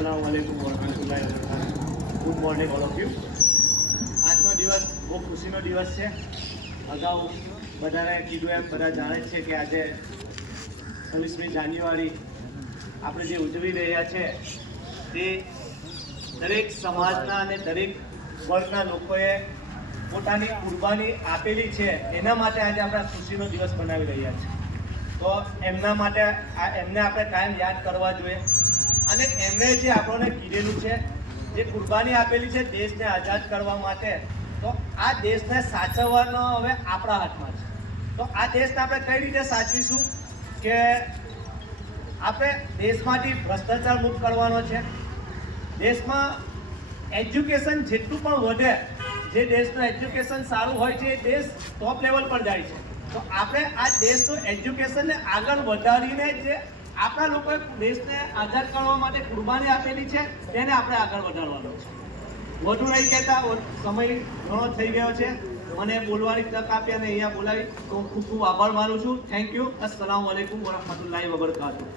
अस्सलाम वालेकुम वरहमतुल्लाहि वबरकातुहू। Good morning all of you. આજનો દિવસ બહુ ખુશીનો દિવસ છે। અગાઉ બધાને કીધું એમ બધા જાણે જ છે કે આજે 26મી જાન્યુઆરી આપણે જે ઉજવી રહ્યા છે તે દરેક સમાજના અને દરેક વર્ગના લોકોએ પોતાની કુરબાની આપેલી છે, એના માટે આજે આપણે ખુશીનો દિવસ બનાવી રહ્યા છીએ। તો એમના માટે એમને આપણે કાયમ યાદ કરવા જોઈએ અને એમણે જે આપણને કીધેલું છે, જે કુરબાની આપેલી છે દેશને આઝાદ કરવા માટે, તો આ દેશને સાચવવાનો હવે આપણા હાથમાં છે। તો આ દેશને આપણે કઈ રીતે સાચવીશું કે આપણે દેશમાંથી ભ્રષ્ટાચાર મુક્ત કરવાનો છે। દેશમાં એજ્યુકેશન જેટલું પણ વધે, જે દેશનું એજ્યુકેશન સારું હોય છે એ દેશ ટોપ લેવલ પર જાય છે। તો આપણે આ દેશનું એજ્યુકેશનને આગળ વધારીને જે આપણા લોકોએ દેશને આઝાદ કરવા માટે કુરબાની આપેલી છે તેને આપણે આગળ વધારવાનો છે। વધુ નહીં કહેતા, સમય ઘણો થઈ ગયો છે, મને બોલવાની તક આપી અને અહીંયા બોલાવી તો ખૂબ ખૂબ આભાર માનું છું। Thank you. અસ્સલામુ અલૈકુમ વરહમતુલ્લાહિ વબરકાતુહુ।